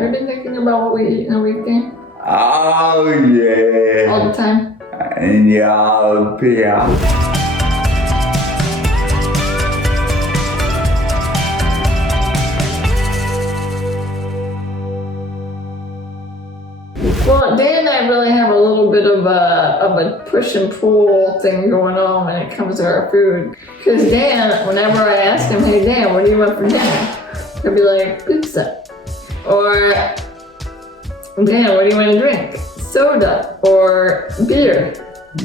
Have you been thinking about what we eat in a week, Dan? Oh, yeah. All the time? Yeah. Well, Dan and I really have a little bit of a push and pull thing going on when it comes to our food. Because Dan, whenever I ask him, hey Dan, what do you want for dinner? He'll be like, pizza. Or, Dan, what do you want to drink? Soda or beer.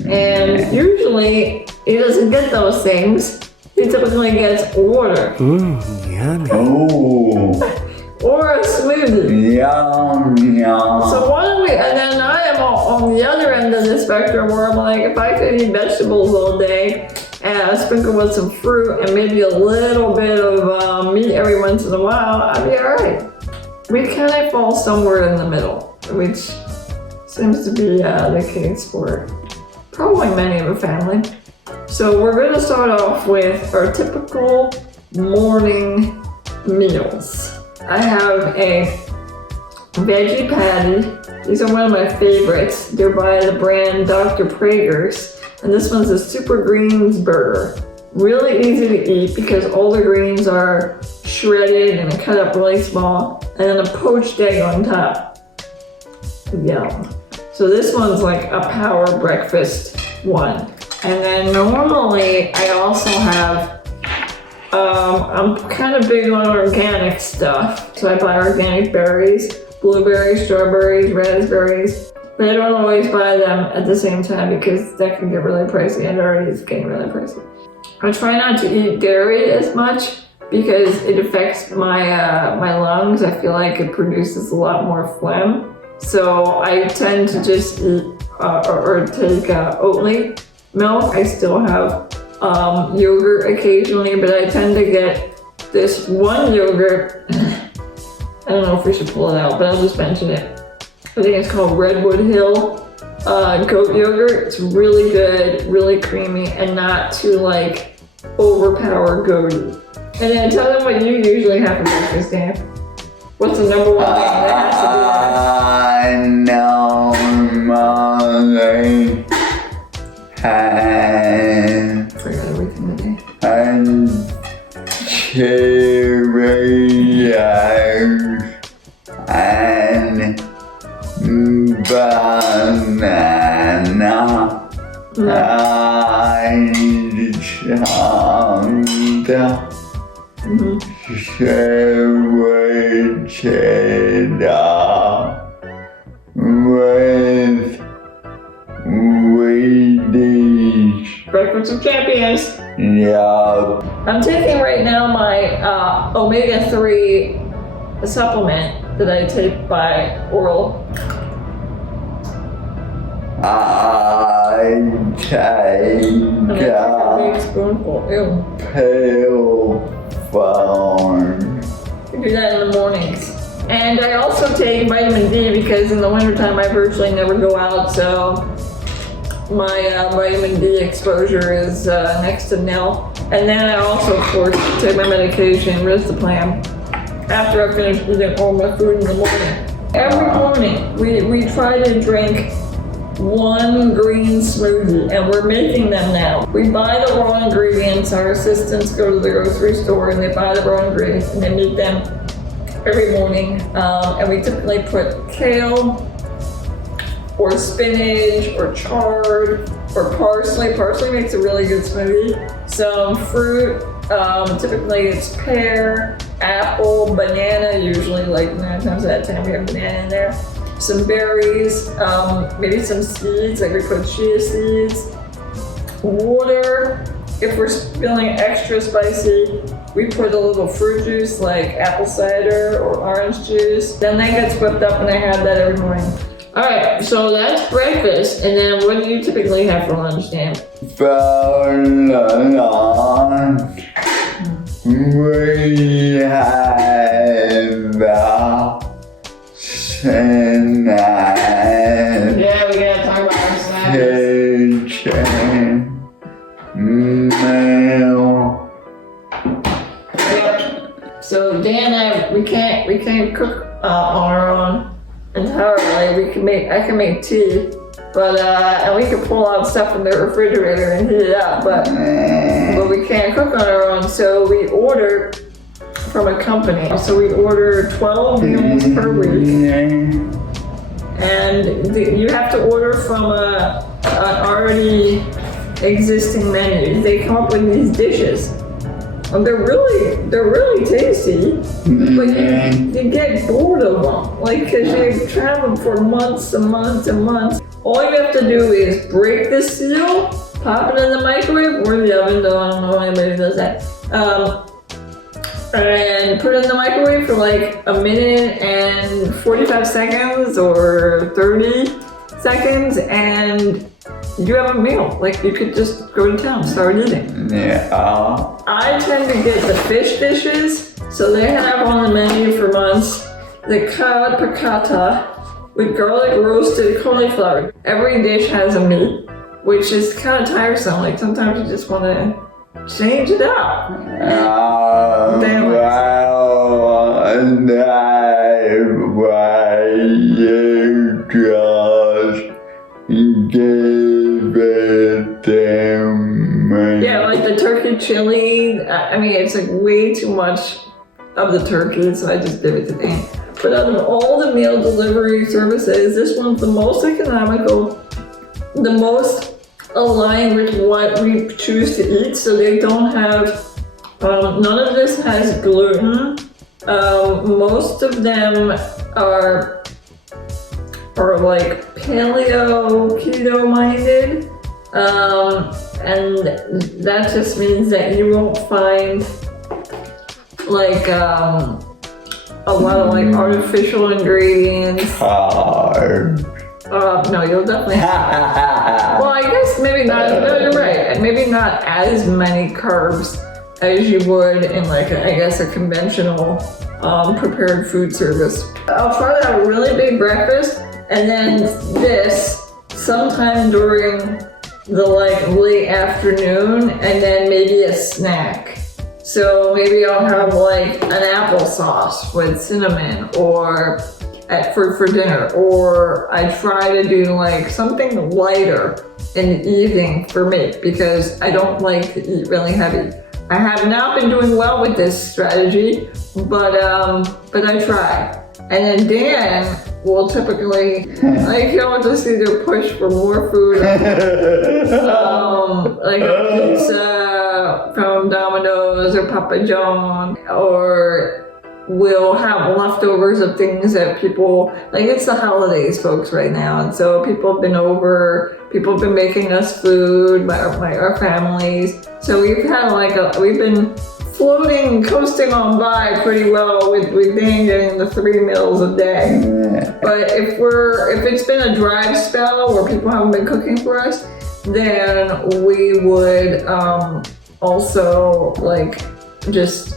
And usually he doesn't get those things. He typically gets water. Yummy. Oh, Or a smoothie. yum. So why don't we, and then I am on the other end of the spectrum where I'm like, if I could eat vegetables all day and sprinkle with some fruit and maybe a little bit of meat every once in a while, I'd be alright. We kind of fall somewhere in the middle, which seems to be the case for probably many of the family. So we're going to start off with our typical morning meals. I have a veggie patty. These are one of my favorites. They're by the brand Dr. Praeger's. And this one's a super greens burger. Really easy to eat because all the greens are shredded and cut up really small. And then a poached egg on top. Yum. So this one's like a power breakfast one. And then normally I also have I'm kind of big on organic stuff. So I buy organic berries, blueberries, strawberries, raspberries. But I don't always buy them at the same time because that can get really pricey, and it already is getting really pricey. I try not to eat dairy as much because it affects my my lungs. I feel like it produces a lot more phlegm. So I tend to just eat or take Oatly milk. I still have yogurt occasionally, but I tend to get this one yogurt. I don't know if we should pull it out, but I'll just mention it. I think it's called Redwood Hill goat yogurt. It's really good, really creamy, and not too like overpower goaty. And then tell them what you usually have for breakfast, Dan. What's the number one thing that has to be I normally have forgot everything today. Cheerios and banana and sandwich cheddar with Wheaties. Breakfast of Champions. Yeah. I'm taking right now my omega-3 supplement that I take by oral. I take And I take a big spoonful. Ew. pale phone. I do that in the mornings. And I also take vitamin D because in the wintertime I virtually never go out, so my vitamin D exposure is next to nil. And then I also, of course, take my medication, Risdiplam, after I finish eating all my food in the morning. Every morning, we try to drink one green smoothie, and we're making them now. We buy the raw ingredients. Our assistants go to the grocery store and they buy the raw ingredients and they make them every morning. And we typically put kale, or spinach, or chard, or parsley. Parsley makes a really good smoothie. Some fruit, typically it's pear, apple, banana, usually like 9 times out of 10 we have banana in there. Some berries, maybe some seeds, like we put chia seeds. Water, if we're feeling extra spicy, we put a little fruit juice like apple cider or orange juice. Then that gets whipped up and I have that every morning. All right, so that's breakfast, and then what do you typically have for lunch, Dan? For lunch, we have snacks. Yeah, we gotta talk about our snacks. Kitchen meal. Yep. So Dan and I, we can't cook on our Like I can make tea, but and we can pull out stuff from the refrigerator and heat it up, but we can't cook on our own. So we order from a company. So we order 12 meals per week, and you have to order from an already existing menu. They come up with these dishes. And they're really tasty, but you get bored of them, like, because you travel for months and months and months. All you have to do is break the seal, pop it in the microwave or the oven, though I don't know anybody does that, and put it in the microwave for like a minute and 45 seconds or 30 seconds, and you have a meal. Like, you could just go to town, start eating. Yeah. I tend to get the fish dishes, so they have on the menu for months the cod piccata with garlic roasted cauliflower. Every dish has a meat, which is kind of tiresome. Like, sometimes you just want to change it up. Well, that's why you just give it them. Yeah, like the turkey chili. I mean, it's like way too much of the turkey, so I just give it to Dan. But out of all the meal delivery services, this one's the most economical, the most aligned with what we choose to eat. So they don't have, none of this has gluten. Most of them are like paleo, keto minded. And that just means that you won't find like a lot of like artificial ingredients. No, you'll definitely have. Well, I guess maybe not. No, you're right. Maybe not as many carbs as you would in like I guess a conventional prepared food service. I'll try to have a really big breakfast and then this sometime during the like late afternoon, and then maybe a snack. So maybe I'll have like an applesauce with cinnamon or for dinner, or I try to do like something lighter in the evening for me because I don't like to eat really heavy. I have not been doing well with this strategy, but I try. And then Dan will typically, like, he'll just either push for more food, like a pizza from Domino's or Papa John, or we'll have leftovers of things that people, like, it's the holidays, folks, right now, and so people have been over, people have been making us food, our families, so we've been floating, coasting on by pretty well with Dan getting the 3 meals a day. But if it's been a dry spell where people haven't been cooking for us, then we would also like just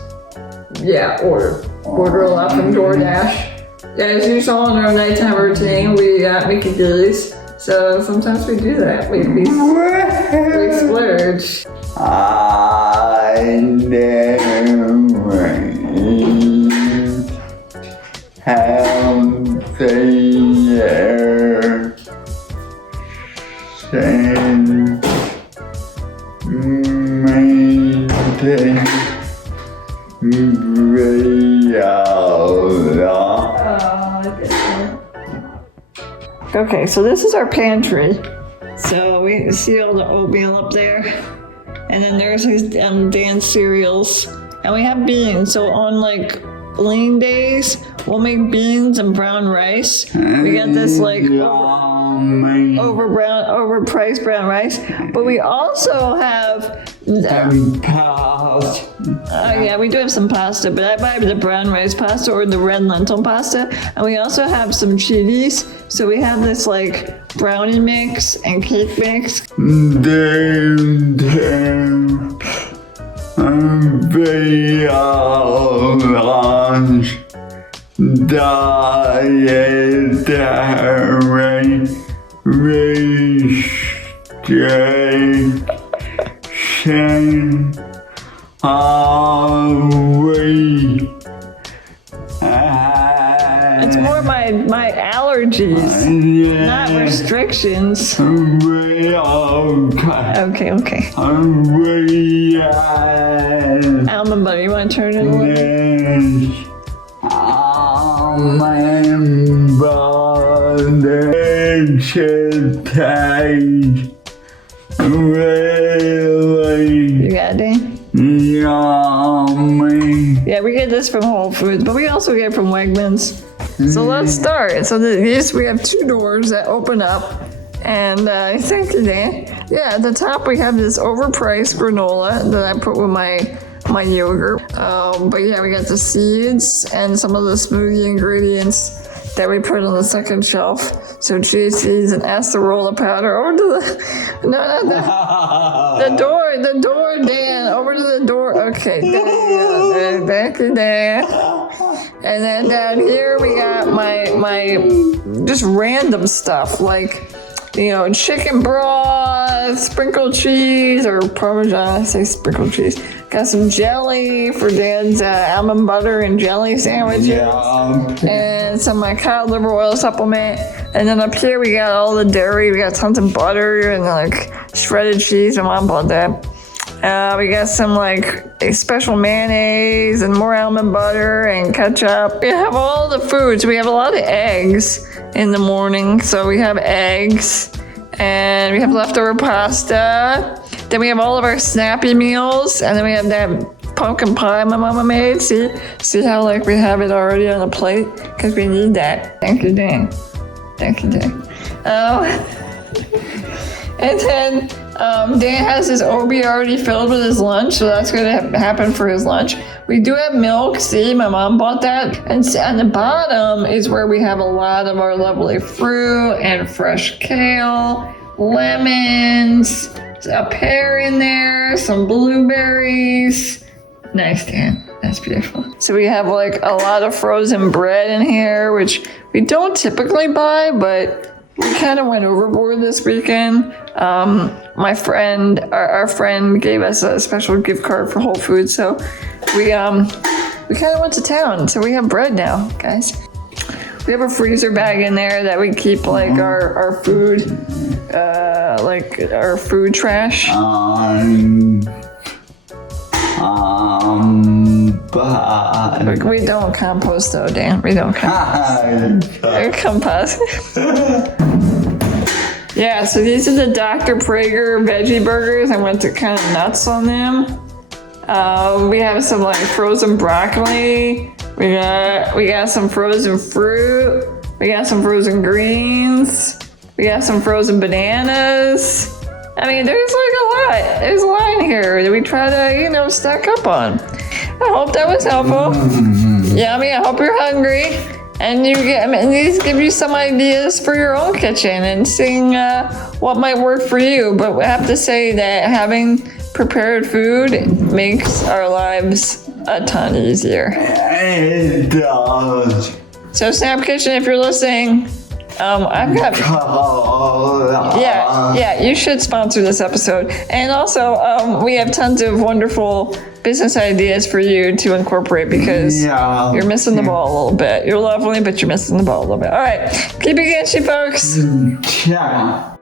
order a lot from DoorDash. As you saw in our nighttime routine, we got Mickey D's, so sometimes we do that. We splurge. I never eat healthier since maintain Okay, so this is our pantry. So we see all the oatmeal up there. And then there's his Dan's cereals. And we have beans. So on like lean days, we'll make beans and brown rice. We got this like overpriced brown rice. But we also have pasta. We do have some pasta, but I buy the brown rice pasta or the red lentil pasta. And we also have some chilies. So we have this like brownie mix and cake mix. It's more of my allergies, not restrictions. Okay. Almond butter, you want to turn it a little bit? Almond butter should taste really You got it, Dan? yummy. Yeah, we get this from Whole Foods, but we also get it from Wegmans. So let's start. So we have 2 doors that open up, and thank you, Dan. Yeah, at the top we have this overpriced granola that I put with my yogurt. But yeah, we got the seeds and some of the smoothie ingredients that we put on the second shelf. So chia seeds and acerola powder over to the door, Dan, over to the door. Okay, there you go. Thank you, Dan. And then down here we got my just random stuff like, chicken broth, sprinkled cheese, or Parmesan, I say sprinkled cheese. Got some jelly for Dad's almond butter and jelly sandwiches. And some cod liver oil supplement. And then up here we got all the dairy. We got tons of butter and shredded cheese. My mom bought that. We got some a special mayonnaise and more almond butter and ketchup. We have all the foods. We have a lot of eggs in the morning. So we have eggs and we have leftover pasta. Then we have all of our snappy meals. And then we have that pumpkin pie my mama made. See how we have it already on the plate? Because we need that. Thank you, Dan. And then Dan has his Obi already filled with his lunch, so that's going to happen for his lunch. We do have milk. See, my mom bought that. And on the bottom is where we have a lot of our lovely fruit and fresh kale, lemons, a pear in there, some blueberries. Nice, Dan. That's beautiful. So we have a lot of frozen bread in here, which we don't typically buy, but we kind of went overboard this weekend. My friend, our friend gave us a special gift card for Whole Foods, so we kind of went to town. So we have bread now, guys. We have a freezer bag in there that we keep our food, our food trash. We don't compost though, Dan. We don't compost. Yeah, so these are the Dr. Prager veggie burgers. I went to kind of nuts on them. We have some frozen broccoli. We got some frozen fruit. We got some frozen greens. We got some frozen bananas. I mean, there's a lot. There's a lot in here that we try to, stack up on. I hope that was helpful. Yummy. I hope you're hungry. And these give you some ideas for your own kitchen and seeing what might work for you. But we have to say that having prepared food makes our lives a ton easier. It does. So Snap Kitchen, if you're listening, I've got... Yeah, you should sponsor this episode. And also, we have tons of wonderful business ideas for you to incorporate because you're missing the ball a little bit. You're lovely, but you're missing the ball a little bit. All right, keep it Ganchy, folks. Yeah.